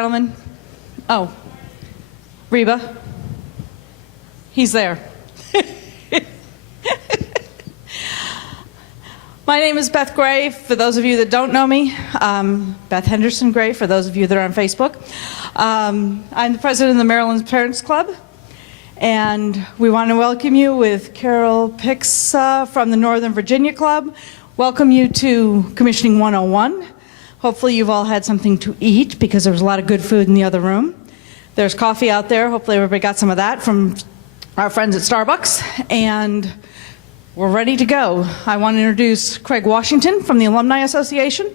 Gentlemen, oh, Reba, he's there. My name is Beth Gray, for those of you that don't know me. Beth Henderson Gray, for those of you that are on Facebook. I'm the president of the Maryland Parents Club, and we want to welcome you with Carol Pix from the Northern Virginia Club. Welcome you to Commissioning 101. Hopefully you've all had something to eat because there was a lot of good food in the other room. There's coffee out there. Hopefully everybody got some of that from our friends at Starbucks. And we're ready to go. I want to introduce Craig Washington from the Alumni Association.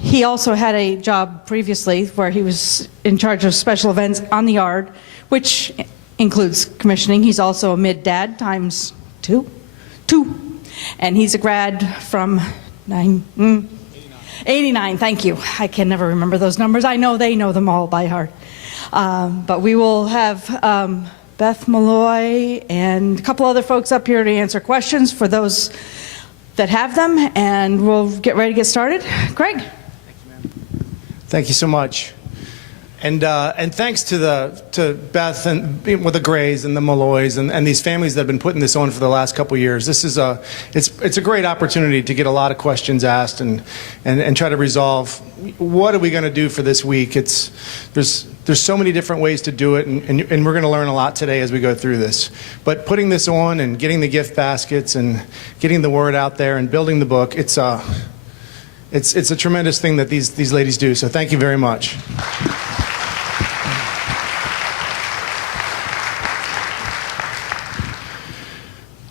He also had a job previously where he was in charge of special events on the yard, which includes commissioning. He's also a mid-dad times two. And he's a grad from 89, thank you. I can never remember those numbers. I know they know them all by heart. But we will have Beth Malloy and a couple other folks up here to answer questions for those that have them, and we'll get ready to get started. Craig. Thank you so much. And thanks to Beth and with the Grays and the Malloys and these families that have been putting this on for the last couple of years. This is it's a great opportunity to get a lot of questions asked and try to resolve what are we going to do for this week. There's so many different ways to do it, and we're going to learn a lot today as we go through this. But putting this on and getting the gift baskets and getting the word out there and building the book, it's a tremendous thing that these ladies do. So thank you very much.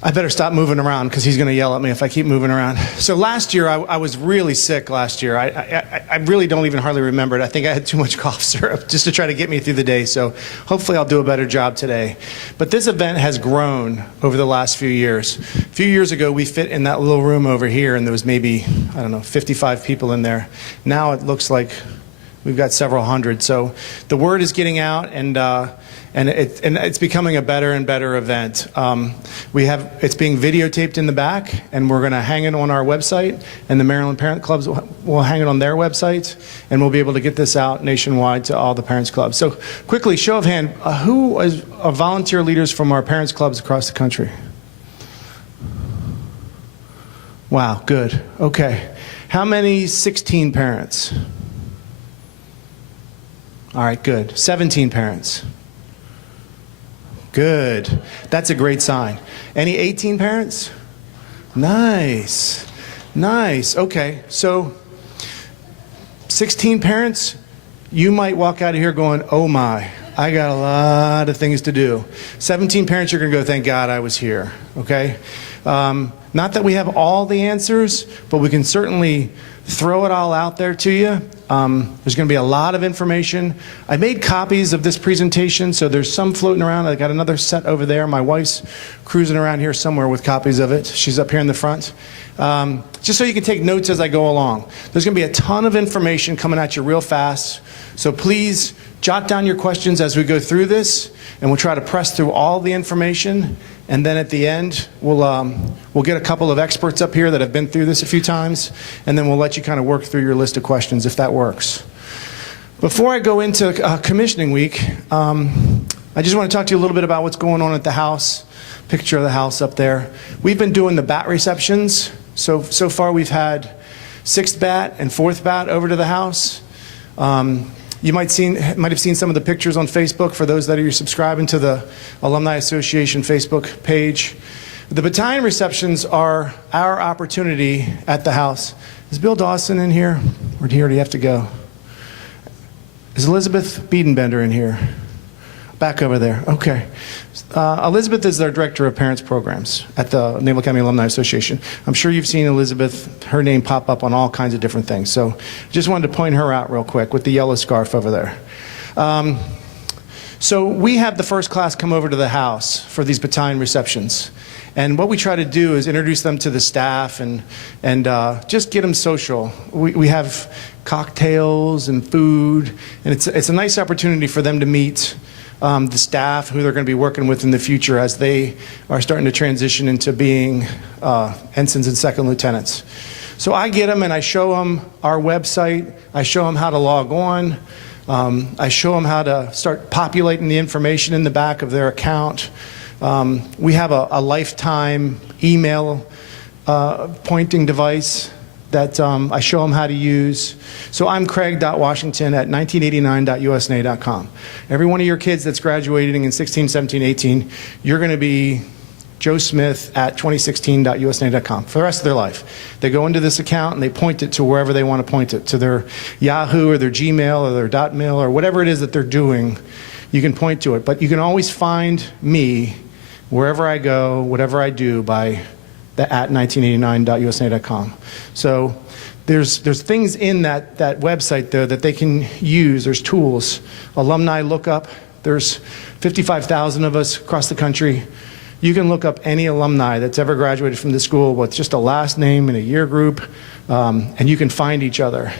I better stop moving around because he's going to yell at me if I keep moving around. So last year, I was really sick last year. I really don't even hardly remember it. I think I had too much cough syrup just to try to get me through the day. So hopefully I'll do a better job today. But this event has grown over the last few years. A few years ago, we fit in that little room over here, and there was maybe, 55 people in there. Now it looks like we've got several hundred. So the word is getting out, and it's becoming a better and better event. It's being videotaped in the back, and we're going to hang it on our website, and the Maryland Parent Clubs will hang it on their website, and we'll be able to get this out nationwide to all the parents clubs. So quickly, show of hand, who are volunteer leaders from our parents clubs across the country? Wow, good. Okay. How many 16 parents? All right, good. 17 parents. Good. That's a great sign. Any 18 parents? Nice. Nice. Okay, so 16 parents, you might walk out of here going, oh my, I got a lot of things to do. 17 parents, you're going to go, thank God I was here. Okay? Not that we have all the answers, but we can certainly throw it all out there to you. There's going to be a lot of information. I made copies of this presentation, so there's some floating around. I got another set over there. My wife's cruising around here somewhere with copies of it. She's up here in the front. Just so you can take notes as I go along. There's going to be a ton of information coming at you real fast, so please jot down your questions as we go through this, and we'll try to press through all the information. And then at the end, we'll get a couple of experts up here that have been through this a few times, and then we'll let you kind of work through your list of questions if that works. Before I go into commissioning week, I just want to talk to you a little bit about what's going on at the house. Picture of the house up there. We've been doing the bat receptions. So far we've had 6th bat and 4th bat over to the house. You might have seen some of the pictures on Facebook for those that are subscribing to the Alumni Association Facebook page. The battalion receptions are our opportunity at the house. Is Bill Dawson in here? Or do you have to go? Is Elizabeth Biedenbender in here? Back over there. Okay. Elizabeth is our Director of Parents Programs at the Naval Academy Alumni Association. I'm sure you've seen Elizabeth, her name pop up on all kinds of different things. So just wanted to point her out real quick with the yellow scarf over there. So we have the first class come over to the house for these battalion receptions. And what we try to do is introduce them to the staff and just get them social. We have cocktails and food, and it's a nice opportunity for them to meet the staff who they're going to be working with in the future as they are starting to transition into being ensigns and second lieutenants. So I get them and I show them our website. I show them how to log on. I show them how to start populating the information in the back of their account. We have a lifetime email pointing device that I show them how to use. So I'm craig.washington@1989.usna.com. Every one of your kids that's graduating in 16, 17, 18, you're going to be Joe Smith at 2016.usna.com for the rest of their life. They go into this account and they point it to wherever they want to point it, to their Yahoo or their Gmail or their .mail or whatever it is that they're doing. You can point to it. But you can always find me wherever I go, whatever I do, by the at 1989.usna.com. So there's things in that website there that they can use. There's tools, alumni lookup. There's 55,000 of us across the country. You can look up any alumni that's ever graduated from the school with just a last name and a year group, and you can find each other.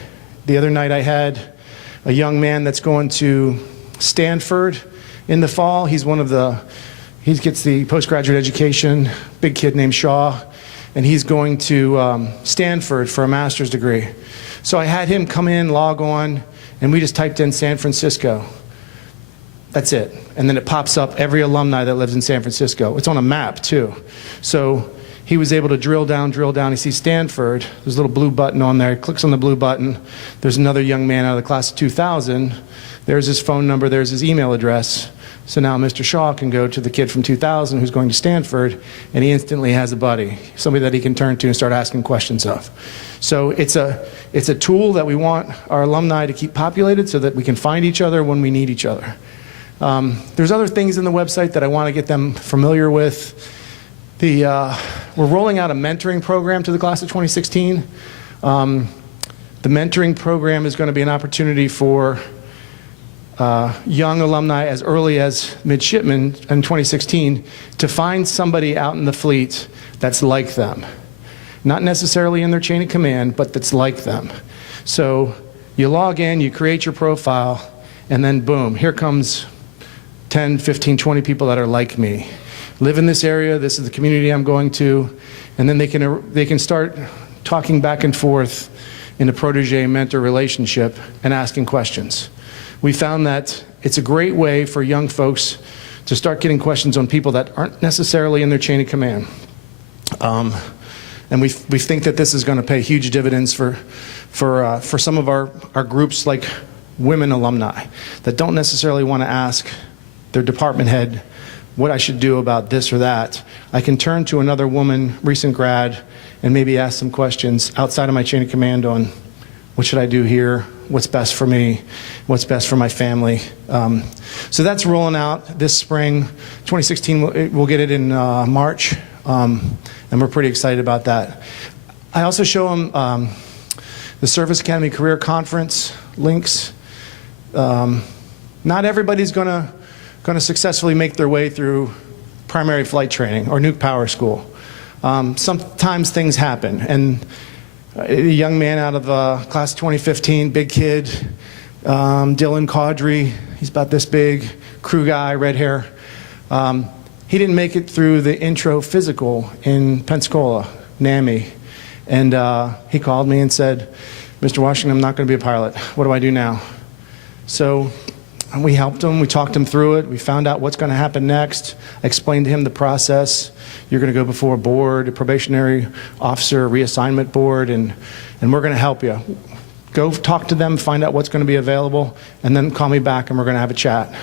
The other night I had a young man that's going to Stanford in the fall. He gets the postgraduate education, big kid named Shaw, and he's going to Stanford for a master's degree. So I had him come in, log on, and we just typed in San Francisco. That's it. And then it pops up every alumni that lives in San Francisco. It's on a map, too. So he was able to drill down. He sees Stanford. There's a little blue button on there. He clicks on the blue button. There's another young man out of the class of 2000. There's his phone number. There's his email address. So now Mr. Shaw can go to the kid from 2000 who's going to Stanford, and he instantly has a buddy, somebody that he can turn to and start asking questions of. So it's a tool that we want our alumni to keep populated so that we can find each other when we need each other. There's other things in the website that I want to get them familiar with. We're rolling out a mentoring program to the class of 2016. The mentoring program is going to be an opportunity for young alumni as early as midshipmen in 2016 to find somebody out in the fleet that's like them. Not necessarily in their chain of command, but that's like them. So you log in, you create your profile, and then boom, here comes 10, 15, 20 people that are like me. Live in this area, this is the community I'm going to, and then they can start talking back and forth in a protege-mentor relationship and asking questions. We found that it's a great way for young folks to start getting questions on people that aren't necessarily in their chain of command. And we think that this is going to pay huge dividends for some of our groups, like women alumni that don't necessarily want to ask their department head what I should do about this or that. I can turn to another woman, recent grad, and maybe ask some questions outside of my chain of command on what should I do here, what's best for me, what's best for my family. So that's rolling out this spring. 2016, we'll get it in March, and we're pretty excited about that. I also show them the Service Academy Career Conference links. Not everybody's going to successfully make their way through primary flight training or nuke power school. Sometimes things happen, and a young man out of class 2015, big kid, Dylan Caudry, he's about this big, crew guy, red hair. He didn't make it through the intro physical in Pensacola, NAMI, and he called me and said, "Mr. Washington, I'm not going to be a pilot. What do I do now?" So we helped him, we talked him through it, we found out what's going to happen next, I explained to him the process. You're going to go before a board, a probationary officer, a reassignment board, and we're going to help you. Go talk to them, find out what's going to be available, and then call me back and we're going to have a chat.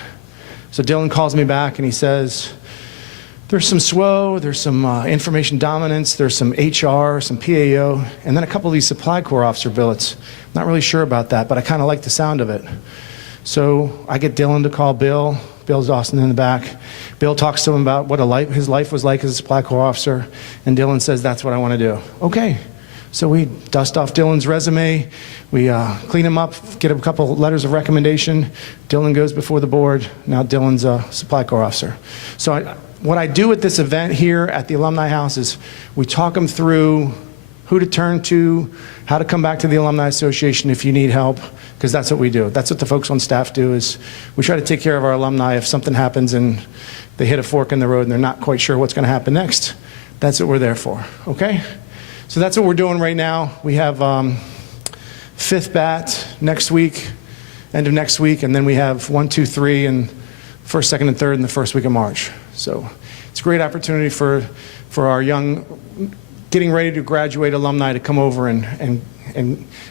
So Dylan calls me back and he says, there's some SWO, there's some information dominance, there's some HR, some PAO, and then a couple of these supply corps officer billets. Not really sure about that, but I kind of like the sound of it. So I get Dylan to call Bill. Bill's Austin in the back. Bill talks to him about what his life was like as a supply corps officer, and Dylan says, that's what I want to do. Okay. So we dust off Dylan's resume, we clean him up, get a couple letters of recommendation. Dylan goes before the board. Now Dylan's a supply corps officer. So what I do at this event here at the Alumni House is we talk them through who to turn to, how to come back to the Alumni Association if you need help, because that's what we do. That's what the folks on staff do, is we try to take care of our alumni if something happens and they hit a fork in the road and they're not quite sure what's going to happen next. That's what we're there for, okay? So that's what we're doing right now. We have 5th BAT next week, end of next week, and then we have 1, 2, 3, and first, second, and third in the first week of March. So it's a great opportunity for our young, getting ready to graduate alumni to come over and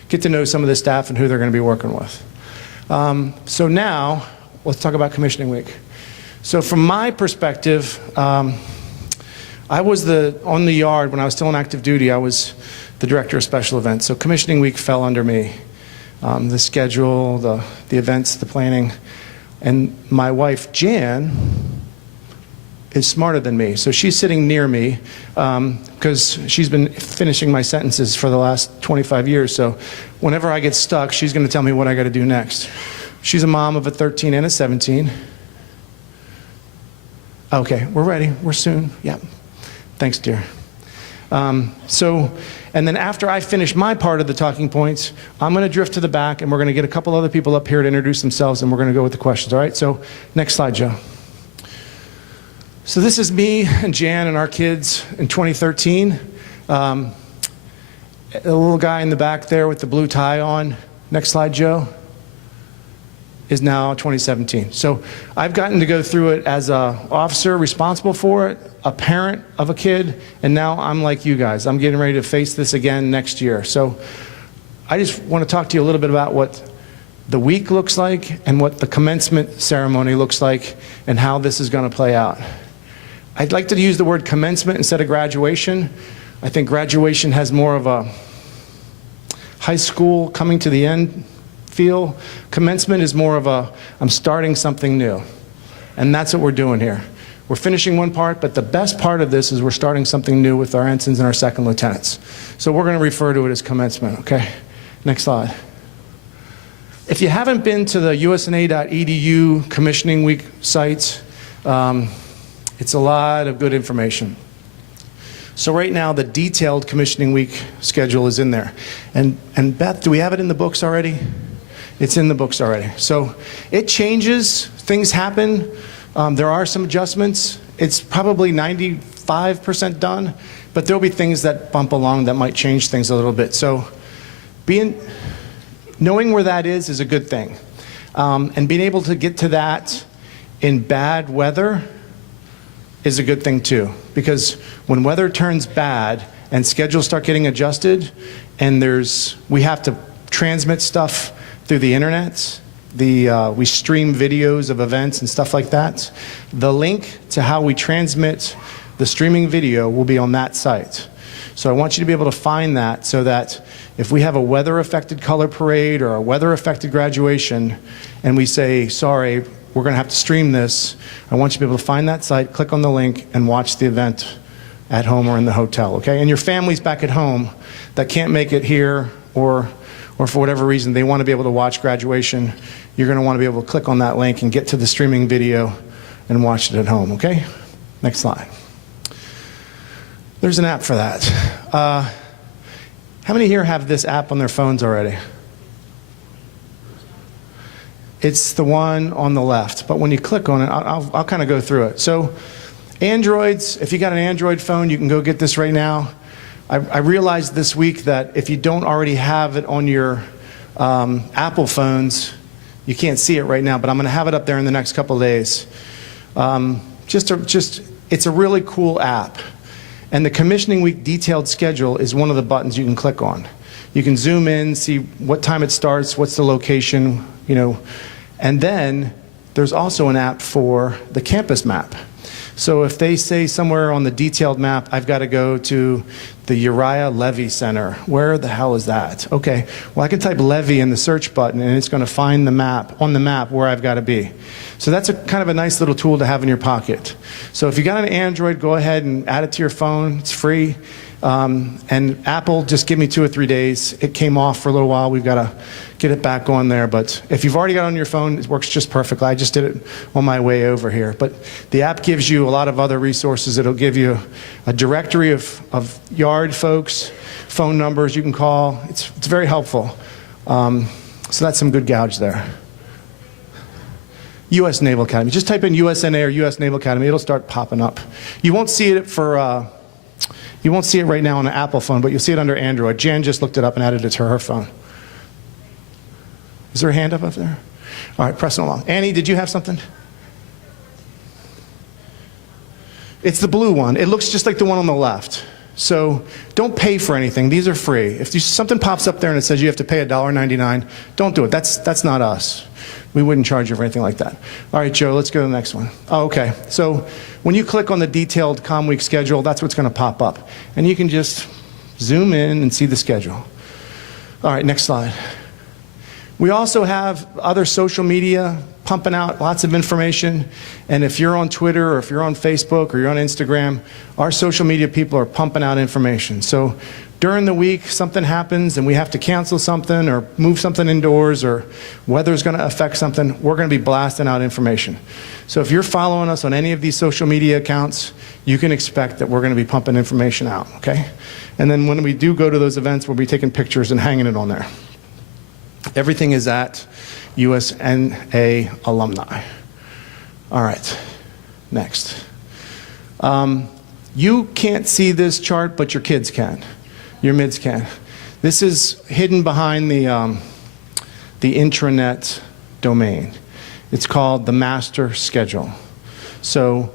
get to know some of the staff and who they're going to be working with. So now, let's talk about commissioning week. So from my perspective, I was on the yard when I was still on active duty. I was the director of special events. So commissioning week fell under me. The schedule, the events, the planning. And my wife, Jan, is smarter than me. So she's sitting near me because she's been finishing my sentences for the last 25 years. So whenever I get stuck, she's going to tell me what I got to do next. She's a mom of a 13 and a 17. Okay, we're ready. We're soon. Yeah. Thanks, dear. And then after I finish my part of the talking points, I'm going to drift to the back, and we're going to get a couple other people up here to introduce themselves, and we're going to go with the questions. All right? So next slide, Joe. So this is me and Jan and our kids in 2013. A little guy in the back there with the blue tie on. Next slide, Joe. Is now 2017. So I've gotten to go through it as an officer responsible for it, a parent of a kid, and now I'm like you guys. I'm getting ready to face this again next year. So I just want to talk to you a little bit about what the week looks like and what the commencement ceremony looks like and how this is going to play out. I'd like to use the word commencement instead of graduation. I think graduation has more of a high school coming to the end feel. Commencement is more of a, I'm starting something new. And that's what we're doing here. We're finishing one part, but the best part of this is we're starting something new with our ensigns and our second lieutenants. So we're going to refer to it as commencement, okay? Next slide. If you haven't been to the usna.edu commissioning week sites, it's a lot of good information. So right now, the detailed commissioning week schedule is in there. And Beth, do we have it in the books already? It's in the books already. So it changes, things happen. There are some adjustments. It's probably 95% done, but there'll be things that bump along that might change things a little bit. So knowing where that is a good thing. And being able to get to that in bad weather is a good thing too. Because when weather turns bad and schedules start getting adjusted and we have to transmit stuff through the internet, we stream videos of events and stuff like that. The link to how we transmit the streaming video will be on that site. So I want you to be able to find that so that if we have a weather-affected color parade or a weather-affected graduation and we say, sorry, we're going to have to stream this, I want you to be able to find that site, click on the link, and watch the event at home or in the hotel, okay? And your families back at home that can't make it here or for whatever reason they want to be able to watch graduation, you're going to want to be able to click on that link and get to the streaming video and watch it at home, okay? Next slide. There's an app for that. How many here have this app on their phones already? It's the one on the left, but when you click on it, I'll kind of go through it. So Androids, if you got an Android phone, you can go get this right now. I realized this week that if you don't already have it on your Apple phones, you can't see it right now, but I'm going to have it up there in the next couple of days. It's a really cool app. And the Commissioning Week detailed schedule is one of the buttons you can click on. You can zoom in, see what time it starts, what's the location, you know. And then there's also an app for the campus map. So if they say somewhere on the detailed map, I've got to go to the Uriah Levy Center. Where the hell is that? Okay, well I can type Levy in the search button and it's going to find the map, on the map, where I've got to be. So that's kind of a nice little tool to have in your pocket. So if you got an Android, go ahead and add it to your phone. It's free. And Apple, just give me 2 or 3 days. It came off for a little while. We've got to get it back on there. But if you've already got it on your phone, it works just perfectly. I just did it on my way over here. But the app gives you a lot of other resources. It'll give you a directory of yard folks, phone numbers you can call. It's very helpful. So that's some good gouge there. U.S. Naval Academy. Just type in USNA or U.S. Naval Academy. It'll start popping up. You won't see it for... You won't see it right now on an Apple phone, but you'll see it under Android. Jan just looked it up and added it to her phone. Is there a hand up there? All right, pressing along. Annie, did you have something? It's the blue one. It looks just like the one on the left. So don't pay for anything. These are free. If something pops up there and it says you have to pay $1.99, don't do it. That's not us. We wouldn't charge you for anything like that. All right, Joe, let's go to the next one. Oh, okay. So when you click on the detailed COM week schedule, that's what's going to pop up. And you can just zoom in and see the schedule. All right, next slide. We also have other social media pumping out lots of information. And if you're on Twitter or if you're on Facebook or you're on Instagram, our social media people are pumping out information. So during the week, something happens and we have to cancel something or move something indoors or weather's going to affect something, we're going to be blasting out information. So if you're following us on any of these social media accounts, you can expect that we're going to be pumping information out, okay? And then when we do go to those events, we'll be taking pictures and hanging it on there. Everything is at USNA alumni. All right, next. You can't see this chart, but your kids can. Your mids can. This is hidden behind the intranet domain. It's called the master schedule. So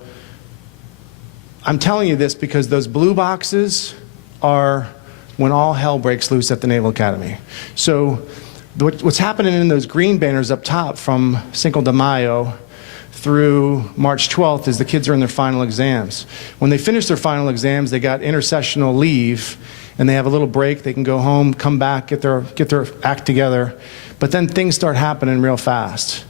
I'm telling you this because those blue boxes are when all hell breaks loose at the Naval Academy. So what's happening in those green banners up top from Cinco de Mayo through March 12th is the kids are in their final exams. When they finish their final exams, they got intersessional leave, and they have a little break. They can go home, come back, get their act together. But then things start happening real fast.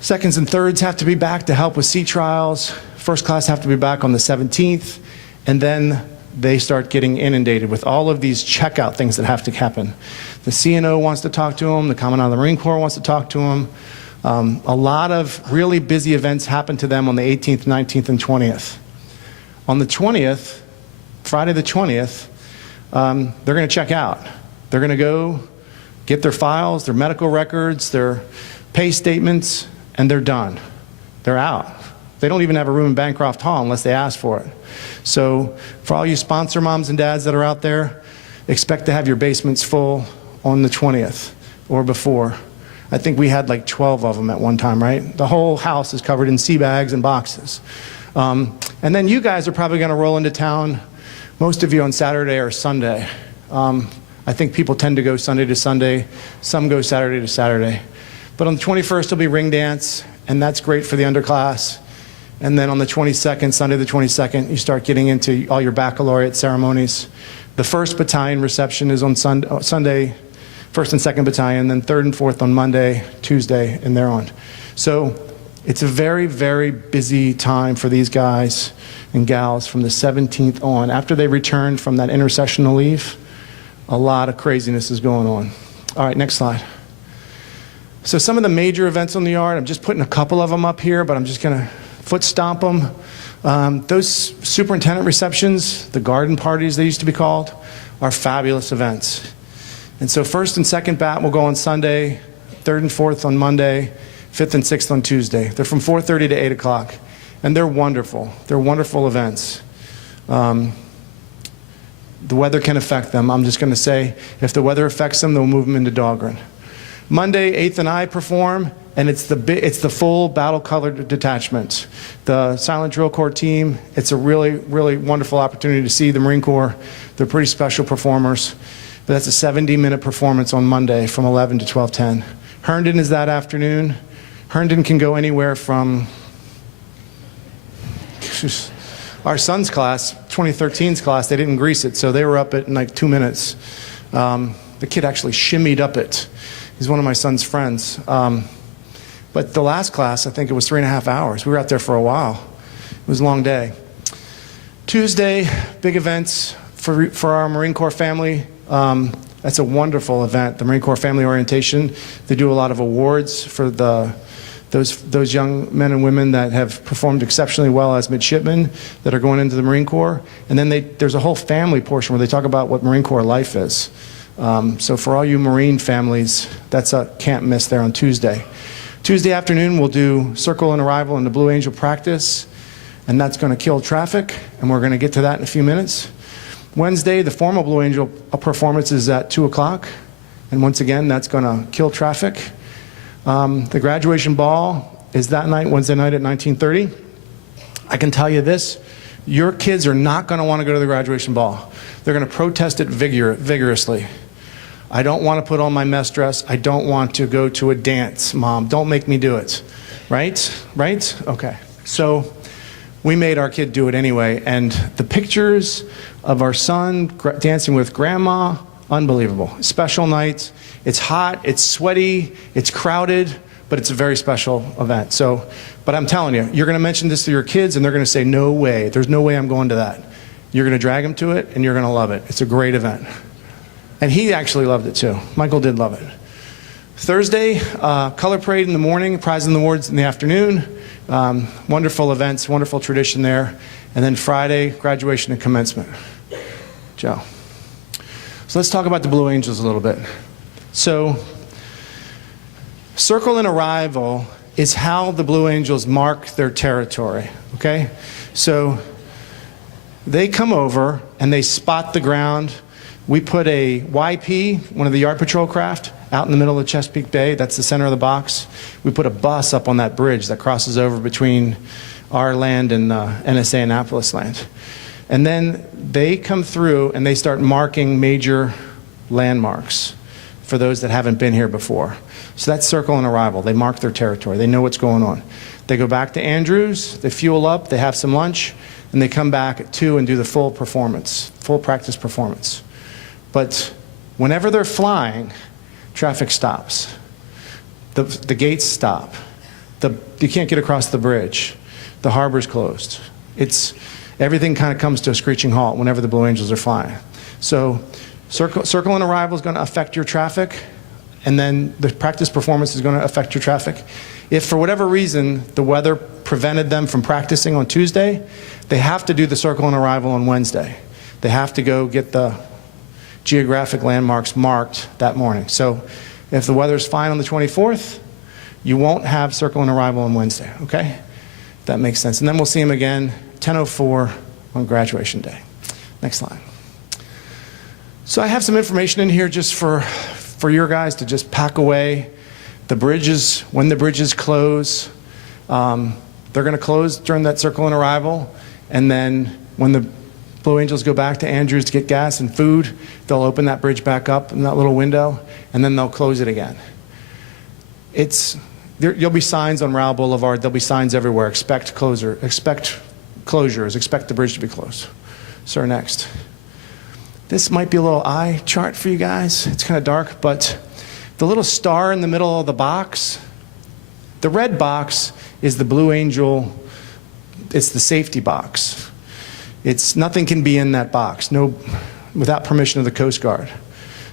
Seconds and thirds have to be back to help with sea trials. First class have to be back on the 17th, and then they start getting inundated with all of these checkout things that have to happen. The CNO wants to talk to them. The Commandant of the Marine Corps wants to talk to them. A lot of really busy events happen to them on the 18th, 19th, and 20th. On the 20th, Friday the 20th, they're going to check out. They're going to go get their files, their medical records, their pay statements, and they're done. They're out. They don't even have a room in Bancroft Hall unless they ask for it. So for all you sponsor moms and dads that are out there, expect to have your basements full on the 20th or before. I think we had like 12 of them at one time, right? The whole house is covered in sea bags and boxes. And then you guys are probably going to roll into town, most of you on Saturday or Sunday. I think people tend to go Sunday to Sunday. Some go Saturday to Saturday. But on the 21st, there'll be ring dance, and that's great for the underclass. And then on the 22nd, Sunday the 22nd, you start getting into all your baccalaureate ceremonies. The 1st Battalion reception is on Sunday, 1st and 2nd Battalion, then 3rd and 4th on Monday, Tuesday, and thereon. So it's a very, very busy time for these guys and gals from the 17th on. After they return from that intersessional leave, a lot of craziness is going on. All right, next slide. So some of the major events on the yard, I'm just putting a couple of them up here, but I'm just going to foot stomp them. Those superintendent receptions, the garden parties they used to be called, are fabulous events. And so 1st and 2nd Bat will go on Sunday, 3rd and 4th on Monday, 5th and 6th on Tuesday. They're from 4:30 to 8 o'clock. And they're wonderful. They're wonderful events. The weather can affect them. I'm just going to say, if the weather affects them, they'll move them into Dahlgren. Monday, 8th and I perform, and it's the full battle-colored detachment. The Silent Drill Corps team, it's a really, really wonderful opportunity to see the Marine Corps. They're pretty special performers. But that's a 70-minute performance on Monday from 11 to 12:10. Herndon is that afternoon. Herndon can go anywhere from our son's class, 2013's class, they didn't grease it, so they were up it in like 2 minutes. The kid actually shimmied up it. He's one of my son's friends. But the last class, I think it was 3.5 hours. We were out there for a while. It was a long day. Tuesday, big events for our Marine Corps family. That's a wonderful event, the Marine Corps Family Orientation. They do a lot of awards for those young men and women that have performed exceptionally well as midshipmen that are going into the Marine Corps. And then there's a whole family portion where they talk about what Marine Corps life is. So for all you Marine families, that's a can't miss there on Tuesday. Tuesday afternoon, we'll do Circle and Arrival and the Blue Angel practice, and that's going to kill traffic, and we're going to get to that in a few minutes. Wednesday, the formal Blue Angel performance is at 2 o'clock, and once again, that's going to kill traffic. The graduation ball is that night, Wednesday night at 19:30. I can tell you this, your kids are not going to want to go to the graduation ball. They're going to protest it vigorously. I don't want to put on my mess dress. I don't want to go to a dance, Mom. Don't make me do it. Right? Right? Okay. So we made our kid do it anyway, and the pictures of our son dancing with Grandma, unbelievable. Special night. It's hot, it's sweaty, it's crowded, but it's a very special event. So, but I'm telling you, you're going to mention this to your kids, and they're going to say, no way. There's no way I'm going to that. You're going to drag them to it, and you're going to love it. It's a great event. And he actually loved it too. Michael did love it. Thursday, color parade in the morning, prize and awards in the afternoon. Wonderful events, wonderful tradition there. And then Friday, graduation and commencement. Joe. So let's talk about the Blue Angels a little bit. So, circle and arrival is how the Blue Angels mark their territory, okay? So, they come over and they spot the ground. We put a YP, one of the Yard Patrol craft, out in the middle of Chesapeake Bay. That's the center of the box. We put a bus up on that bridge that crosses over between our land and NSA Annapolis land. And then they come through and they start marking major landmarks for those that haven't been here before. So that's circle and arrival. They mark their territory. They know what's going on. They go back to Andrews, they fuel up, they have some lunch, and they come back at 2 and do the full performance, full practice performance. But whenever they're flying, traffic stops. The gates stop. You can't get across the bridge. The harbor's closed. Everything kind of comes to a screeching halt whenever the Blue Angels are flying. So circle and arrival is going to affect your traffic, and then the practice performance is going to affect your traffic. If for whatever reason the weather prevented them from practicing on Tuesday, they have to do the circle and arrival on Wednesday. They have to go get the geographic landmarks marked that morning. So if the weather's fine on the 24th, you won't have circle and arrival on Wednesday, okay? That makes sense. And then we'll see them again, 10:04 on graduation day. Next slide. So I have some information in here just for your guys to just pack away. The bridges, when the bridges close, they're going to close during that circle and arrival, and then when the Blue Angels go back to Andrews to get gas and food, they'll open that bridge back up in that little window, and then they'll close it again. There'll be signs on Rowell Boulevard. There'll be signs everywhere. Expect closures. Expect the bridge to be closed. Sir, next. This might be a little eye chart for you guys. It's kind of dark, but the little star in the middle of the box, the red box is the Blue Angel. It's the safety box. Nothing can be in that box, without permission of the Coast Guard.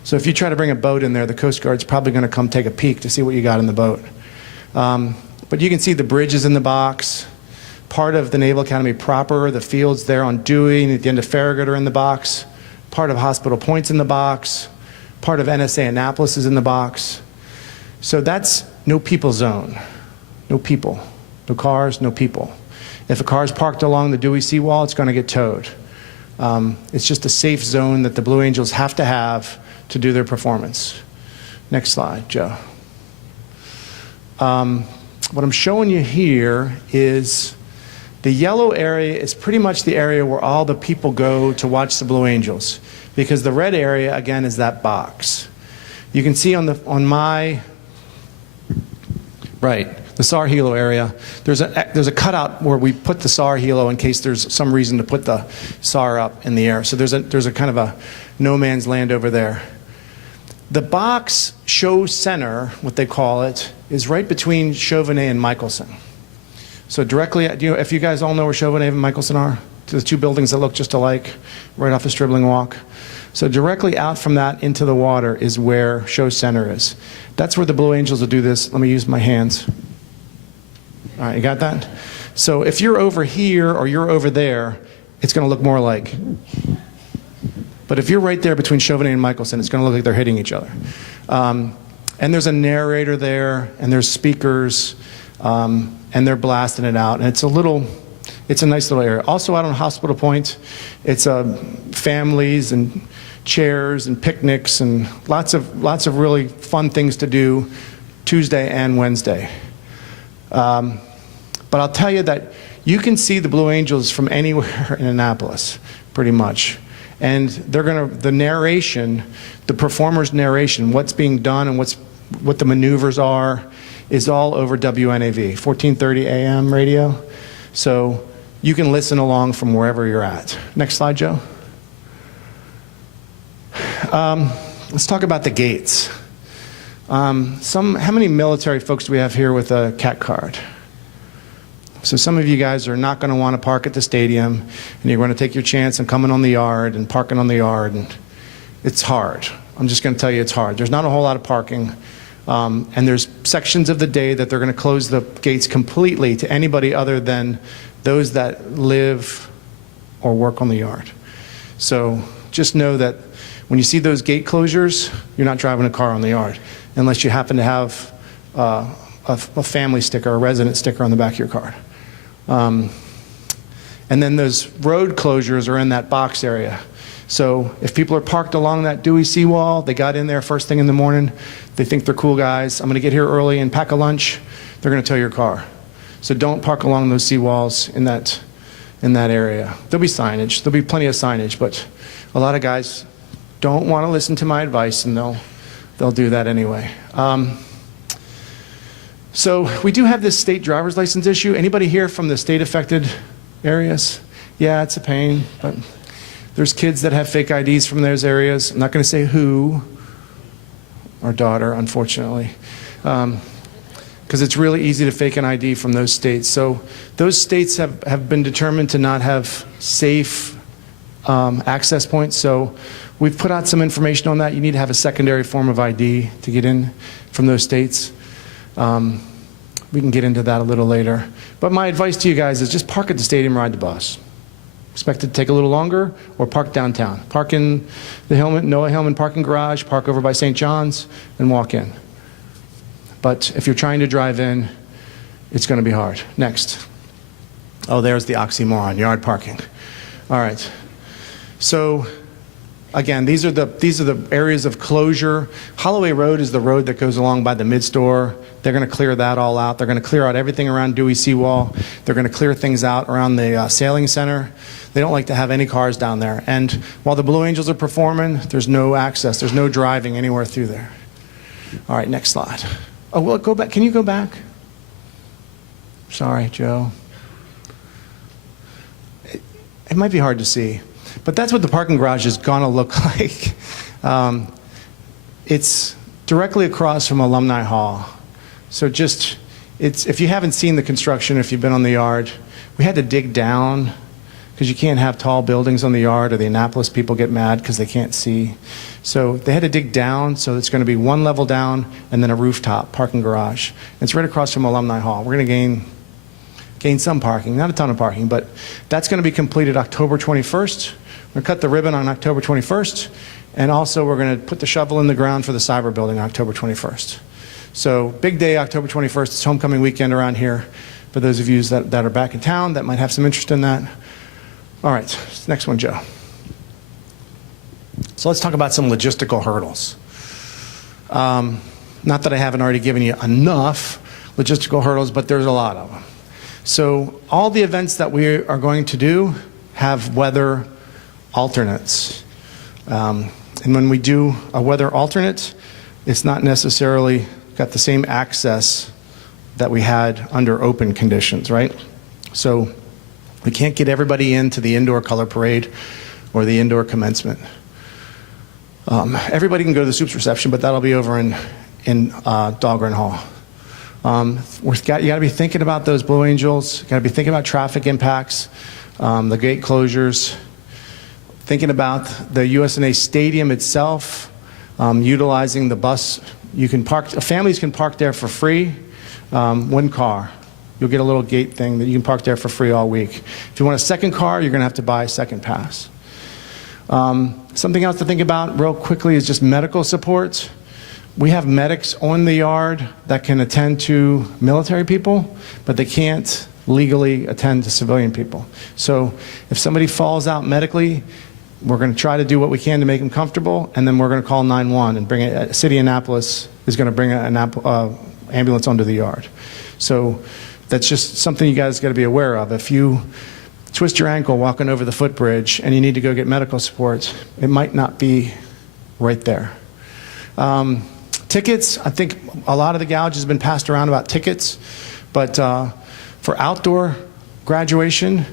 So if you try to bring a boat in there, the Coast Guard's probably going to come take a peek to see what you got in the boat. But you can see the bridges in the box, part of the Naval Academy proper, the fields there on Dewey and at the end of Farragut are in the box, part of Hospital Point's in the box, part of NSA Annapolis is in the box. So that's no people zone. No people. No cars, no people. If a car is parked along the Dewey seawall, it's going to get towed. It's just a safe zone that the Blue Angels have to do their performance. Next slide, Joe. What I'm showing you here is the yellow area is pretty much the area where all the people go to watch the Blue Angels, because the red area, again, is that box. You can see on my right, the SAR helo area, there's a cutout where we put the SAR helo in case there's some reason to put the SAR up in the air. So there's a kind of a no man's land over there. The box show center, what they call it, is right between Chauvenet and Michelson. So directly, if you guys all know where Chauvenet and Michelson are, to the two buildings that look just alike, right off the Stribling Walk. So directly out from that into the water is where show center is. That's where the Blue Angels will do this. Let me use my hands. All right, you got that? So if you're over here or you're over there, it's going to look more like. But if you're right there between Chauvenet and Michelson, it's going to look like they're hitting each other. And there's a narrator there, and there's speakers, and they're blasting it out. And it's a nice little area. Also out on Hospital Point, it's families and chairs and picnics and lots of really fun things to do Tuesday and Wednesday. But I'll tell you that you can see the Blue Angels from anywhere in Annapolis, pretty much. And they're the narration, the performer's narration, what's being done and what the maneuvers are, is all over WNAV, 1430 AM radio. So you can listen along from wherever you're at. Next slide, Joe. Let's talk about the gates. How many military folks do we have here with a CAT card? So some of you guys are not going to want to park at the stadium, and you're going to take your chance on coming on the yard and parking on the yard, and it's hard. I'm just going to tell you it's hard. There's not a whole lot of parking, and there's sections of the day that they're going to close the gates completely to anybody other than those that live or work on the yard. So just know that when you see those gate closures, you're not driving a car on the yard, unless you happen to have a family sticker, a resident sticker on the back of your car. And then those road closures are in that box area. So if people are parked along that Dewey seawall, they got in there first thing in the morning, they think they're cool guys, I'm going to get here early and pack a lunch, they're going to tow your car. So don't park along those seawalls in that area. There'll be signage, there'll be plenty of signage, but a lot of guys don't want to listen to my advice, and they'll do that anyway. So we do have this state driver's license issue. Anybody here from the state affected areas? Yeah, it's a pain, but there's kids that have fake IDs from those areas. I'm not going to say who. Our daughter, unfortunately. Because it's really easy to fake an ID from those states. So those states have been determined to not have safe access points. So we've put out some information on that. You need to have a secondary form of ID to get in from those states. We can get into that a little later. But my advice to you guys is just park at the stadium, ride the bus. Expect it to take a little longer, or park downtown. Park in the Noah Hillman parking garage, park over by St. John's, and walk in. But if you're trying to drive in, it's going to be hard. Next. Oh, there's the oxymoron, yard parking. All right. So again, these are the areas of closure. Holloway Road is the road that goes along by the mid-store. They're going to clear that all out. They're going to clear out everything around Dewey Seawall. They're going to clear things out around the sailing center. They don't like to have any cars down there. And while the Blue Angels are performing, there's no access. There's no driving anywhere through there. All right, next slide. Oh, well, go back. Can you go back? Sorry, Joe. It might be hard to see. But that's what the parking garage is going to look like. It's directly across from Alumni Hall. So if you haven't seen the construction, if you've been on the yard, we had to dig down because you can't have tall buildings on the yard, or the Annapolis people get mad because they can't see. So they had to dig down, so it's going to be one level down and then a rooftop parking garage. And it's right across from Alumni Hall. We're going to gain some parking, not a ton of parking, but that's going to be completed October 21st. We're going to cut the ribbon on October 21st, and also we're going to put the shovel in the ground for the cyber building on October 21st. So big day, October 21st. It's homecoming weekend around here for those of you that are back in town that might have some interest in that. All right, next one, Joe. So let's talk about some logistical hurdles. Not that I haven't already given you enough logistical hurdles, but there's a lot of them. So all the events that we are going to do have weather alternates. And when we do a weather alternate, it's not necessarily got the same access that we had under open conditions, right? So we can't get everybody into the indoor color parade or the indoor commencement. Everybody can go to the soups reception, but that'll be over in Dahlgren Hall. You got to be thinking about those Blue Angels. Got to be thinking about traffic impacts, the gate closures, thinking about the USNA Stadium itself, utilizing the bus. Families can park there for free, one car. You'll get a little gate thing that you can park there for free all week. If you want a second car, you're going to have to buy a second pass. Something else to think about real quickly is just medical support. We have medics on the yard that can attend to military people, but they can't legally attend to civilian people. So if somebody falls out medically, we're going to try to do what we can to make them comfortable, and then we're going to call 911 and bring it. City of Annapolis is going to bring ambulance onto the yard. So that's just something you guys got to be aware of. If you twist your ankle walking over the footbridge and you need to go get medical support, it might not be right there. Tickets, I think a lot of the gouge has been passed around about tickets, but for outdoor graduation,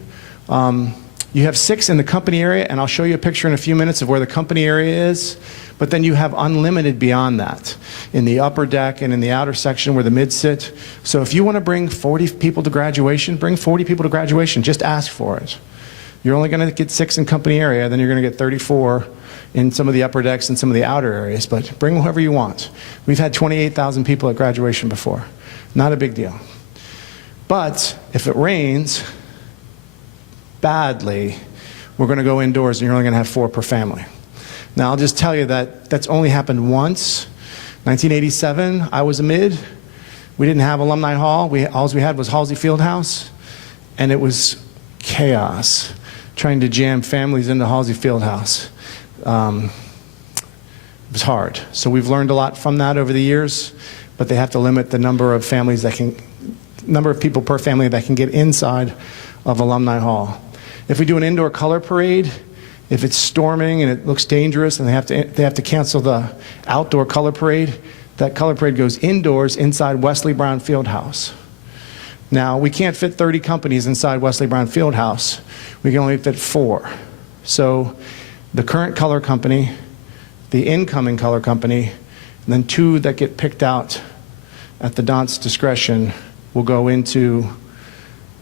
you have 6 in the company area, and I'll show you a picture in a few minutes of where the company area is, but then you have unlimited beyond that in the upper deck and in the outer section where the mids sit. So if you want to bring 40 people to graduation, bring 40 people to graduation. Just ask for it. You're only going to get 6 in company area, then you're going to get 34 in some of the upper decks and some of the outer areas, but bring whoever you want. We've had 28,000 people at graduation before. Not a big deal. But if it rains badly, we're going to go indoors and you're only going to have 4 per family. Now, I'll just tell you that that's only happened once. 1987, I was a mid. We didn't have Alumni Hall. All we had was Halsey Fieldhouse, and it was chaos trying to jam families into Halsey Fieldhouse. It was hard. So we've learned a lot from that over the years, but they have to limit the number of families that can, number of people per family that can get inside of Alumni Hall. If we do an indoor color parade, if it's storming and it looks dangerous and they have to cancel the outdoor color parade, that color parade goes indoors inside Wesley Brown Fieldhouse. Now, we can't fit 30 companies inside Wesley Brown Fieldhouse. We can only fit 4. So the current color company, the incoming color company, and then 2 that get picked out at the Daunt's discretion will go into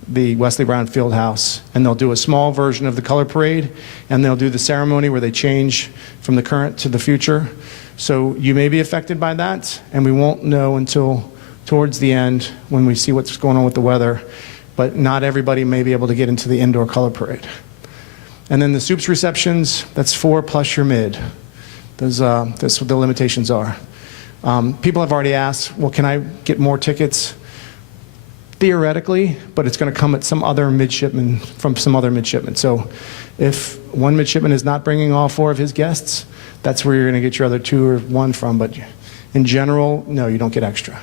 the Wesley Brown Fieldhouse, and they'll do a small version of the color parade, and they'll do the ceremony where they change from the current to the future. So you may be affected by that, and we won't know until towards the end when we see what's going on with the weather, but not everybody may be able to get into the indoor color parade. And then the soups receptions, that's 4 plus your mid. That's what the limitations are. People have already asked, well, can I get more tickets? Theoretically, but it's going to come at some other midshipman, from some other midshipman. So if one midshipman is not bringing all 4 of his guests, that's where you're going to get your other 2 or 1 from. But in general, no, you don't get extra.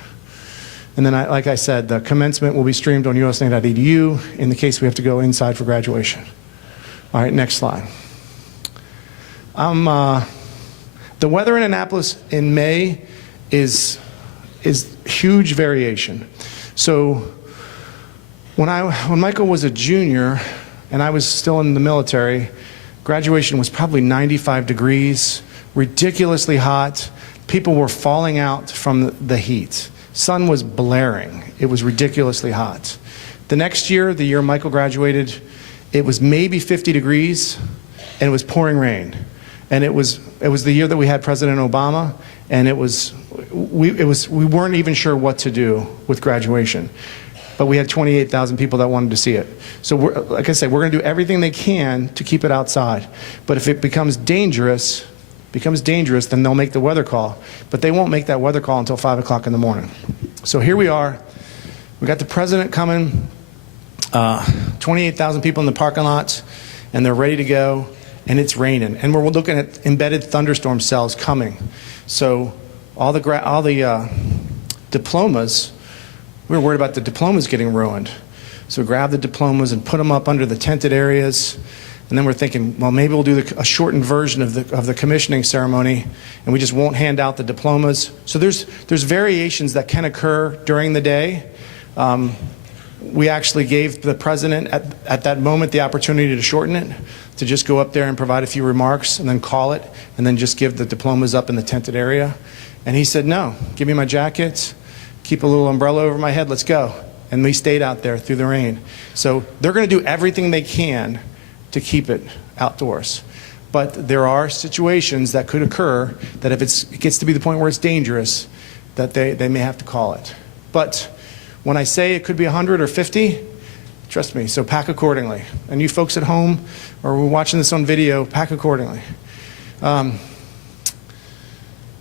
And then, like I said, the commencement will be streamed on usna.edu in the case we have to go inside for graduation. All right, next slide. The weather in Annapolis in May is huge variation. So when Michael was a junior and I was still in the military, graduation was probably 95 degrees, ridiculously hot. People were falling out from the heat. Sun was blaring. It was ridiculously hot. The next year, the year Michael graduated, it was maybe 50 degrees and it was pouring rain. And it was the year that we had President Obama, and we weren't even sure what to do with graduation. But we had 28,000 people that wanted to see it. So like I said, we're going to do everything they can to keep it outside. But if it becomes dangerous, then they'll make the weather call. But they won't make that weather call until 5 o'clock in the morning. So here we are. We got the president coming, 28,000 people in the parking lot, and they're ready to go, and it's raining. And we're looking at embedded thunderstorm cells coming. So all the diplomas, we were worried about the diplomas getting ruined. So grab the diplomas and put them up under the tented areas. And then we're thinking, well, maybe we'll do a shortened version of the commissioning ceremony, and we just won't hand out the diplomas. So there's variations that can occur during the day. We actually gave the president at that moment the opportunity to shorten it, to just go up there and provide a few remarks and then call it, and then just give the diplomas up in the tented area. And he said, no, give me my jackets, keep a little umbrella over my head, let's go. And we stayed out there through the rain. So they're going to do everything they can to keep it outdoors. But there are situations that could occur that if it gets to be the point where it's dangerous, that they may have to call it. But when I say it could be 100 or 50, trust me, so pack accordingly. And you folks at home, or we're watching this on video, pack accordingly.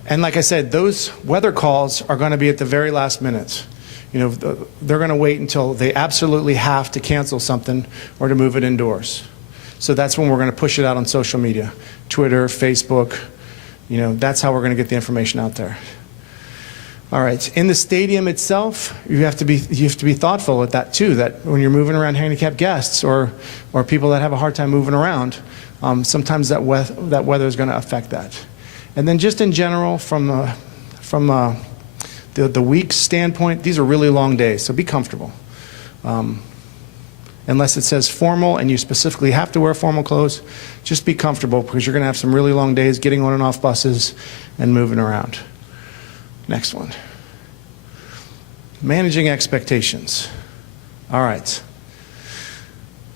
And like I said, those weather calls are going to be at the very last minute. You know, they're going to wait until they absolutely have to cancel something or to move it indoors. So that's when we're going to push it out on social media, Twitter, Facebook. You know, that's how we're going to get the information out there. All right, in the stadium itself, you have to be thoughtful with that too, that when you're moving around handicapped guests or people that have a hard time moving around, sometimes that weather is going to affect that. And then just in general, from the week's standpoint, these are really long days, so be comfortable. Unless it says formal and you specifically have to wear formal clothes, just be comfortable because you're going to have some really long days getting on and off buses and moving around. Next one. Managing expectations. All right.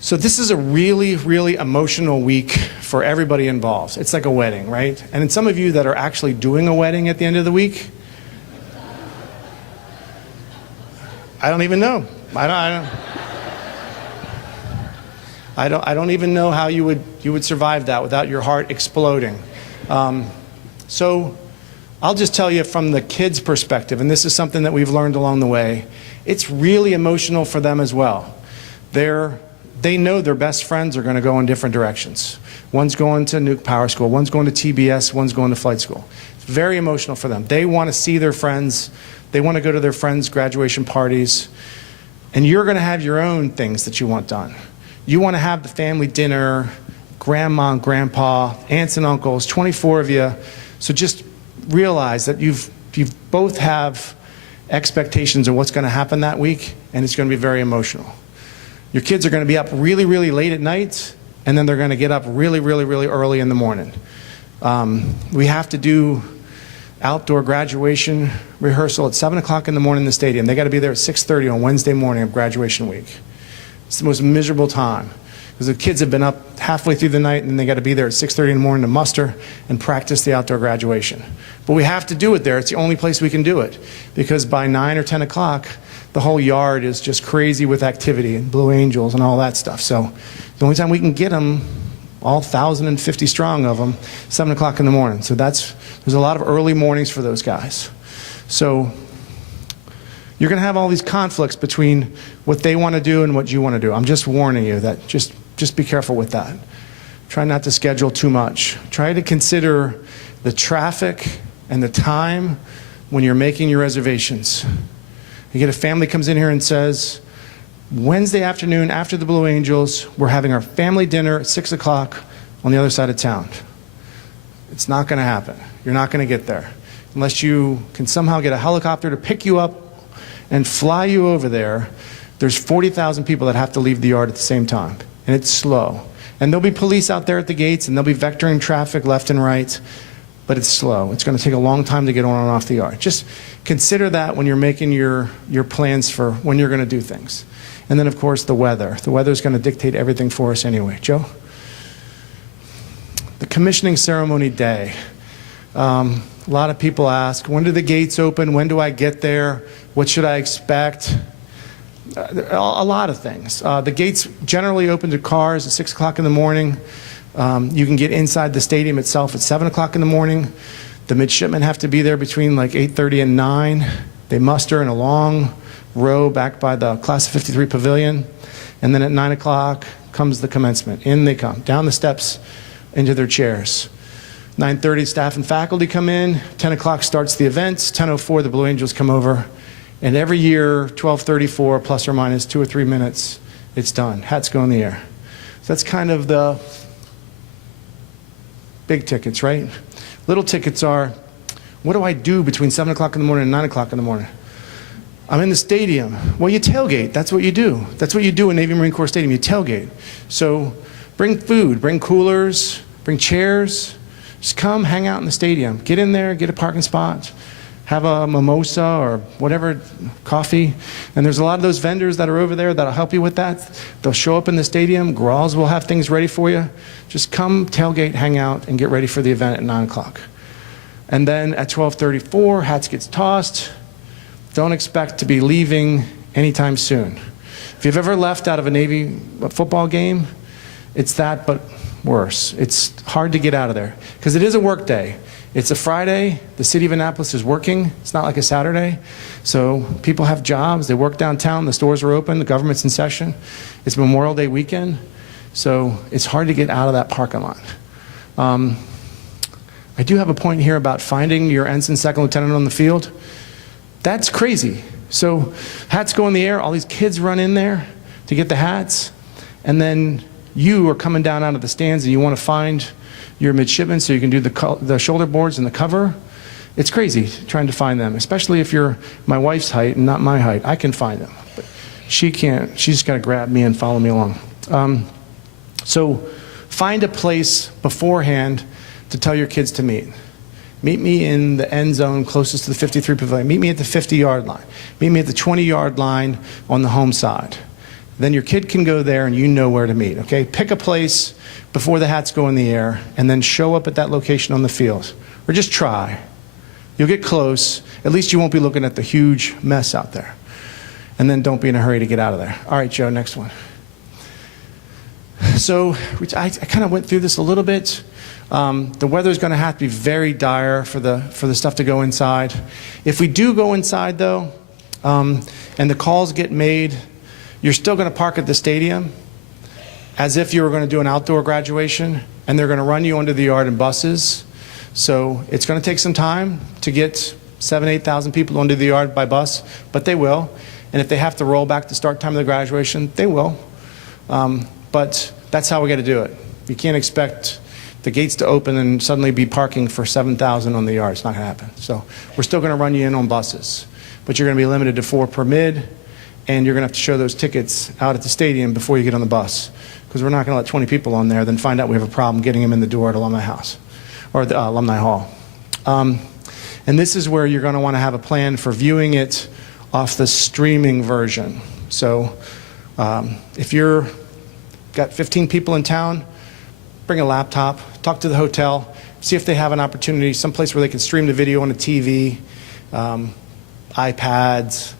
So this is a really, really emotional week for everybody involved. It's like a wedding, right? And in some of you that are actually doing a wedding at the end of the week, I don't even know. I don't even know how you would survive that without your heart exploding. So I'll just tell you from the kids' perspective, and this is something that we've learned along the way, it's really emotional for them as well. They know their best friends are going to go in different directions. One's going to Nuke Power School, one's going to TBS, one's going to flight school. It's very emotional for them. They want to see their friends. They want to go to their friends' graduation parties. And you're going to have your own things that you want done. You want to have the family dinner, grandma and grandpa, aunts and uncles, 24 of you. So just realize that you've both have expectations of what's going to happen that week, and it's going to be very emotional. Your kids are going to be up really, really late at night, and then they're going to get up really, really, really early in the morning. We have to do outdoor graduation rehearsal at 7 o'clock in the morning in the stadium. They got to be there at 6:30 on Wednesday morning of graduation week. It's the most miserable time because the kids have been up halfway through the night and then they got to be there at 6:30 in the morning to muster and practice the outdoor graduation. But we have to do it there. It's the only place we can do it because by 9 or 10 o'clock, the whole yard is just crazy with activity and Blue Angels and all that stuff. So the only time we can get them, all 1,050 strong of them, 7 o'clock in the morning. So there's a lot of early mornings for those guys. So you're going to have all these conflicts between what they want to do and what you want to do. I'm just warning you that just be careful with that. Try not to schedule too much. Try to consider the traffic and the time when you're making your reservations. You get a family comes in here and says, Wednesday afternoon after the Blue Angels, we're having our family dinner at 6 o'clock on the other side of town. It's not going to happen. You're not going to get there unless you can somehow get a helicopter to pick you up and fly you over there. There's 40,000 people that have to leave the yard at the same time, and it's slow. And there'll be police out there at the gates, and they'll be vectoring traffic left and right, but it's slow. It's going to take a long time to get on and off the yard. Just consider that when you're making your plans for when you're going to do things. And then, of course, the weather. The weather is going to dictate everything for us anyway. Joe? The commissioning ceremony day. A lot of people ask, when do the gates open? When do I get there? What should I expect? A lot of things. The gates generally open to cars at 6 o'clock in the morning. You can get inside the stadium itself at 7 o'clock in the morning. The midshipmen have to be there between like 8:30 and 9. They muster in a long row back by the Class of 53 pavilion. And then at 9 o'clock comes the commencement. In they come, down the steps into their chairs. 9:30, staff and faculty come in. 10 o'clock starts the events. 10:04, the Blue Angels come over. And every year, 12:34, plus or minus 2 or 3 minutes, it's done. Hats go in the air. So that's kind of the big tickets, right? Little tickets are, what do I do between 7 o'clock in the morning and 9 o'clock in the morning? I'm in the stadium. Well, you tailgate. That's what you do. That's what you do in Navy Marine Corps Stadium. You tailgate. So bring food, bring coolers, bring chairs. Just come hang out in the stadium. Get in there, get a parking spot, have a mimosa or whatever, coffee. And there's a lot of those vendors that are over there that'll help you with that. They'll show up in the stadium. Gralls will have things ready for you. Just come, tailgate, hang out, and get ready for the event at 9 o'clock. And then at 12:34, hats gets tossed. Don't expect to be leaving anytime soon. If you've ever left out of a Navy football game, it's that, but worse. It's hard to get out of there because it is a work day. It's a Friday. The city of Annapolis is working. It's not like a Saturday. So people have jobs. They work downtown. The stores are open. The government's in session. It's Memorial Day weekend. So it's hard to get out of that parking lot. I do have a point here about finding your ensign, second lieutenant on the field. That's crazy. So hats go in the air, all these kids run in there to get the hats, and then you are coming down out of the stands and you want to find your midshipmen so you can do the shoulder boards and the cover. It's crazy trying to find them, especially if you're my wife's height and not my height. I can find them, but she can't. She's got to grab me and follow me along. So find a place beforehand to tell your kids to meet. Meet me in the end zone closest to the 53 pavilion. Meet me at the 50-yard line. Meet me at the 20-yard line on the home side. Then your kid can go there and you know where to meet, okay? Pick a place before the hats go in the air and then show up at that location on the field. Or just try. You'll get close. At least you won't be looking at the huge mess out there. And then don't be in a hurry to get out of there. All right, Joe, next one. So I kind of went through this a little bit. The weather's going to have to be very dire for the stuff to go inside. If we do go inside, though, and the calls get made, you're still going to park at the stadium as if you were going to do an outdoor graduation, and they're going to run you under the yard in buses. So it's going to take some time to get 7,000, 8,000 people onto the yard by bus, but they will. And if they have to roll back the start time of the graduation, they will. But that's how we got to do it. You can't expect the gates to open and suddenly be parking for 7,000 on the yard. It's not going to happen. So we're still going to run you in on buses, but you're going to be limited to 4 per mid, and you're going to have to show those tickets out at the stadium before you get on the bus, because we're not going to let 20 people on there, then find out we have a problem getting them in the door at Alumni House or the Alumni Hall. And this is where you're going to want to have a plan for viewing it off the streaming version. So if you're got 15 people in town, bring a laptop, talk to the hotel, see if they have an opportunity, someplace where they can stream the video on a TV, iPads.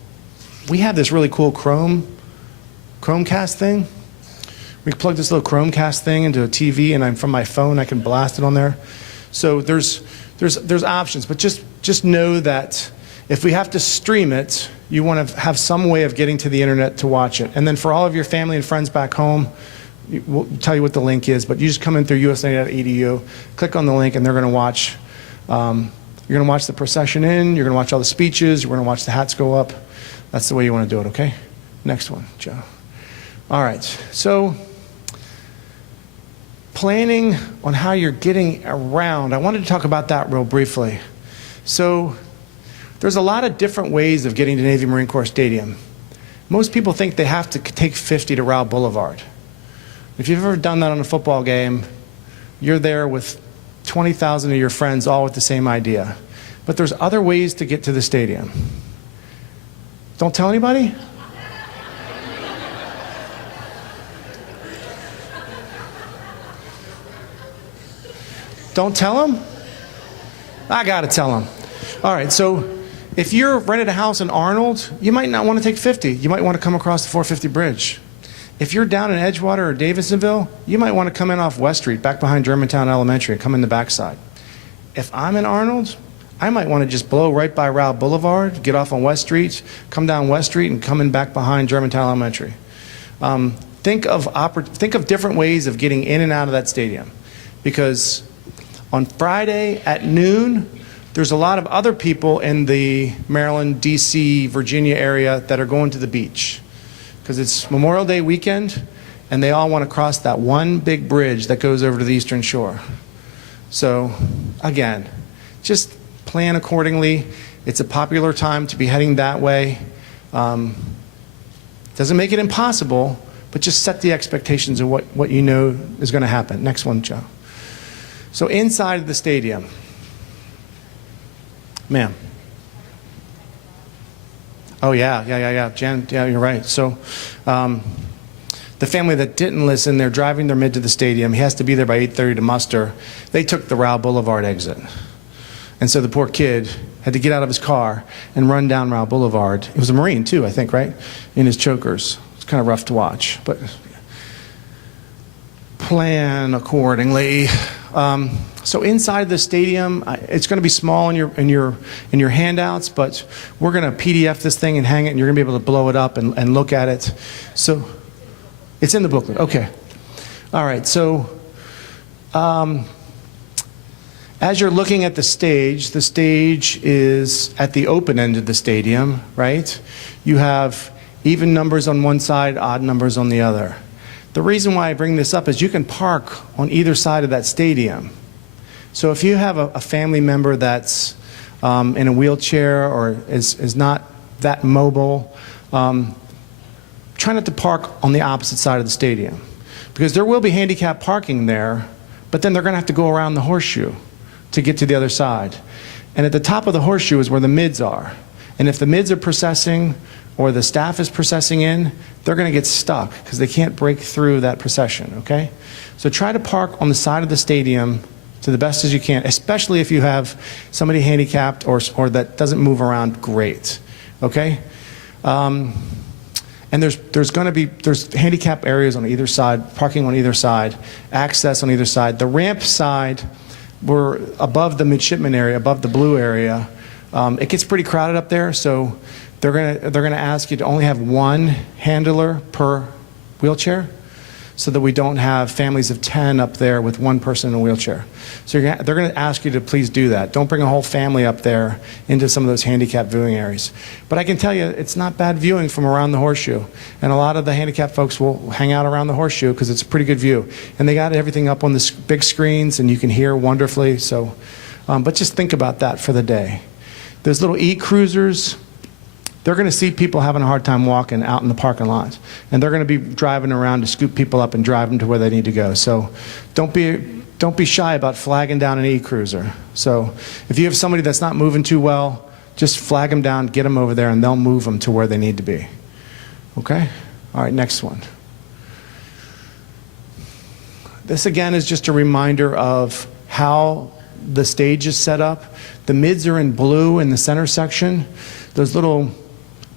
We have this really cool Chromecast thing. We plug this little Chromecast thing into a TV, and from my phone I can blast it on there. So there's options, but just know that if we have to stream it, you want to have some way of getting to the internet to watch it. And then for all of your family and friends back home, we'll tell you what the link is, but you just come in through usa.edu, click on the link, and they're going to watch. You're going to watch the procession in. You're going to watch all the speeches. You're going to watch the hats go up. That's the way you want to do it, okay? Next one, Joe. All right, so planning on how you're getting around. I wanted to talk about that real briefly. So there's a lot of different ways of getting to Navy Marine Corps Stadium. Most people think they have to take 50 to Raoul Boulevard. If you've ever done that on a football game, you're there with 20,000 of your friends all with the same idea. But there's other ways to get to the stadium. Don't tell anybody? Don't tell them? I gotta tell them. All right, so if you're rented a house in Arnold, you might not want to take 50. You might want to come across the 450 bridge. If you're down in Edgewater or Davidsonville, you might want to come in off West Street, back behind Germantown Elementary, and come in the backside. If I'm in Arnold, I might want to just blow right by Raoul Boulevard, get off on West Street, come down West Street, and come in back behind Germantown Elementary. Think of different ways of getting in and out of that stadium, because on Friday at noon, there's a lot of other people in the Maryland, D.C., Virginia area that are going to the beach, because it's Memorial Day weekend, and they all want to cross that one big bridge that goes over to the Eastern Shore. So, again, just plan accordingly. It's a popular time to be heading that way. Doesn't make it impossible, but just set the expectations of what you know is going to happen. Next one, Joe. So inside of the stadium. Ma'am. Oh, yeah. Jen, yeah, you're right. So the family that didn't listen, they're driving their mid to the stadium. He has to be there by 8:30 to muster. They took the Raoul Boulevard exit. And so the poor kid had to get out of his car and run down Raoul Boulevard. He was a Marine, too, I think, right? In his chokers. It's kind of rough to watch, but plan accordingly. So inside the stadium, it's going to be small in your handouts, but we're going to PDF this thing and hang it, and you're going to be able to blow it up and look at it. So it's in the booklet. Okay. All right. So As you're looking at the stage is at the open end of the stadium, right? You have even numbers on one side, odd numbers on the other. The reason why I bring this up is you can park on either side of that stadium. So if you have a family member that's in a wheelchair or is not that mobile, try not to park on the opposite side of the stadium. Because there will be handicap parking there, but then they're going to have to go around the horseshoe to get to the other side. And at the top of the horseshoe is where the mids are. And if the mids are processing or the staff is processing in, they're going to get stuck because they can't break through that procession, okay? So try to park on the side of the stadium to the best as you can, especially if you have somebody handicapped or that doesn't move around great, okay? And there's handicap areas on either side, parking on either side, access on either side. The ramp side, we're above the midshipman area, above the blue area. It gets pretty crowded up there, so they're gonna ask you to only have one handler per wheelchair, so that we don't have families of 10 up there with one person in a wheelchair. So they're going to ask you to please do that. Don't bring a whole family up there into some of those handicapped viewing areas. But I can tell you, it's not bad viewing from around the horseshoe. And a lot of the handicapped folks will hang out around the horseshoe because it's a pretty good view. And they got everything up on the big screens, and you can hear wonderfully. So, but just think about that for the day. Those little e-cruisers, they're going to see people having a hard time walking out in the parking lot. And they're going to be driving around to scoop people up and drive them to where they need to go. So don't be shy about flagging down an e-cruiser. So if you have somebody that's not moving too well, just flag them down, get them over there, and they'll move them to where they need to be. Okay? All right, next one. This again is just a reminder of how the stage is set up. The mids are in blue in the center section. Those little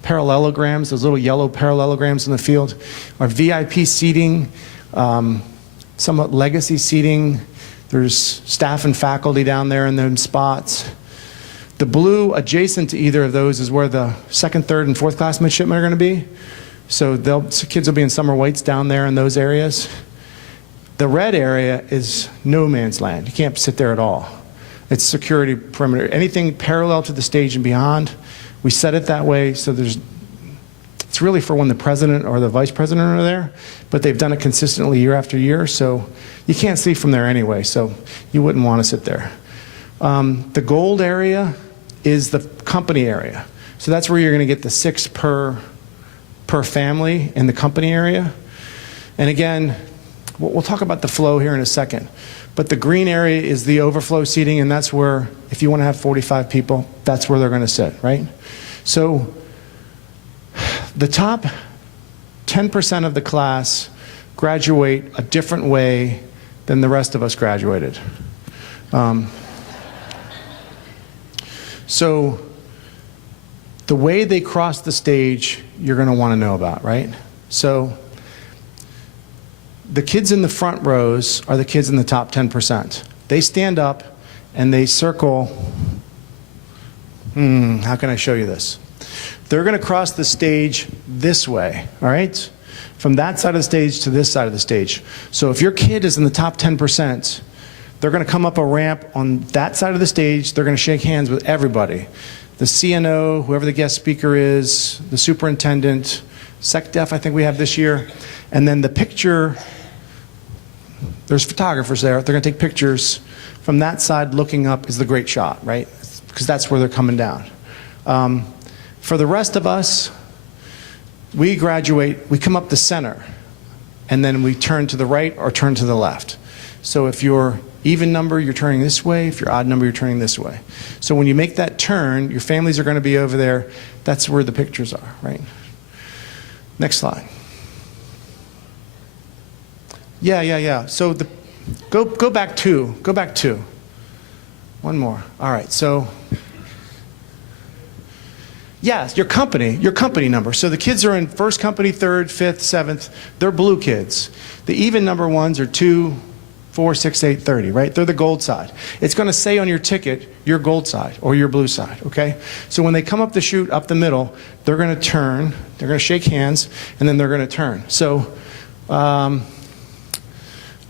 parallelograms, those little yellow parallelograms in the field are VIP seating, somewhat legacy seating. There's staff and faculty down there in those spots. The blue adjacent to either of those is where the second, third, and fourth class midshipmen are going to be. So kids will be in summer weights down there in those areas. The red area is no man's land. You can't sit there at all. It's security perimeter. Anything parallel to the stage and beyond, we set it that way so it's really for when the president or the vice president are there, but they've done it consistently year after year, so you can't see from there anyway, so you wouldn't want to sit there. The gold area is the company area. So that's where you're going to get the 6 per family in the company area. And again, we'll talk about the flow here in a second. But the green area is the overflow seating, and that's where, if you want to have 45 people, that's where they're going to sit, right? So the top 10% of the class graduate a different way than the rest of us graduated. So the way they cross the stage, you're going to want to know about, right? So the kids in the front rows are the kids in the top 10%. They stand up and they circle. How can I show you this? They're going to cross the stage this way, all right? From that side of the stage to this side of the stage. So if your kid is in the top 10%, they're going to come up a ramp on that side of the stage. They're going to shake hands with everybody. The CNO, whoever the guest speaker is, the superintendent, SecDef I think we have this year, and then the picture. There's photographers there. They're going to take pictures. From that side looking up is the great shot, right? Because that's where they're coming down. For the rest of us, we graduate, we come up the center, and then we turn to the right or turn to the left. So if you're even number, you're turning this way. If you're odd number, you're turning this way. So when you make that turn, your families are going to be over there. That's where the pictures are, right? Next slide. Yeah. So go back two. Go back two. One more. All right. So yes, your company number. So the kids are in first company, third, fifth, seventh. They're blue kids. The even number ones are 2, 4, 6, 8, 30, right? They're the gold side. It's going to say on your ticket, your gold side or your blue side, okay? So when they come up the chute, up the middle, they're going to turn, they're going to shake hands, and then they're going to turn. So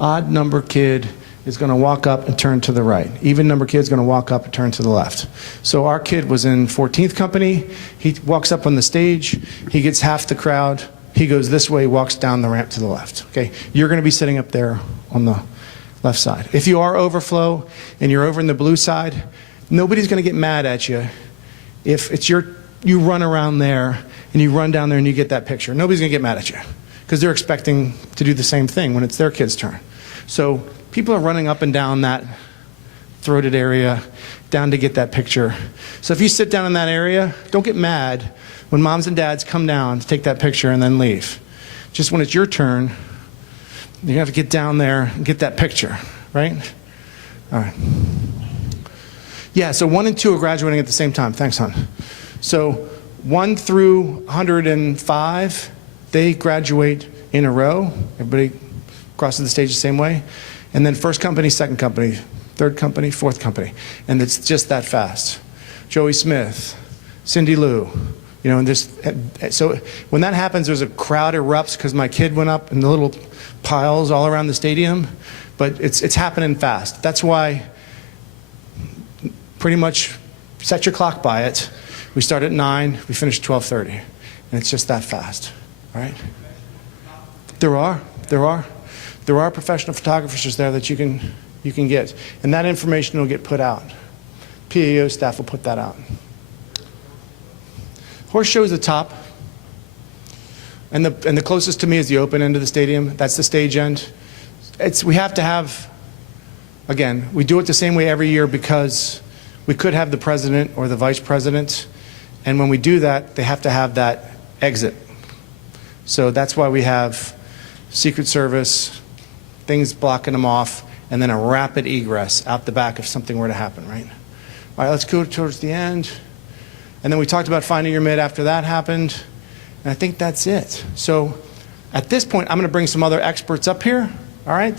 odd number kid is going to walk up and turn to the right. Even number kid is going to walk up and turn to the left. So our kid was in 14th company. He walks up on the stage. He gets half the crowd. He goes this way, walks down the ramp to the left. Okay, you're going to be sitting up there on the left side. If you are overflow and you're over in the blue side, nobody's going to get mad at you if it's you run around there and you run down there and you get that picture. Nobody's going to get mad at you because they're expecting to do the same thing when it's their kid's turn. So people are running up and down that throated area down to get that picture. So if you sit down in that area, don't get mad when moms and dads come down to take that picture and then leave. Just when it's your turn, you have to get down there and get that picture, right? All right. Yeah, so 1 and 2 are graduating at the same time. Thanks, hon. So 1 through 105, they graduate in a row. Everybody crosses the stage the same way. And then first company, second company, third company, fourth company. And it's just that fast. Joey Smith, Cindy Lou, you know, and just, so when that happens, there's a crowd erupts because my kid went up in the little piles all around the stadium. But it's happening fast. That's why pretty much set your clock by it. We start at 9, we finish at 12:30. And it's just that fast, right? There are professional photographers there that you can get. And that information will get put out. PAO staff will put that out. Horse show is the top. And the closest to me is the open end of the stadium. That's the stage end. We have to have, again, we do it the same way every year because we could have the president or the vice president. And when we do that, they have to have that exit. So that's why we have Secret Service, things blocking them off, and then a rapid egress out the back if something were to happen, right? All right, let's go towards the end. And then we talked about finding your mid after that happened. And I think that's it. So at this point, I'm going to bring some other experts up here, all right?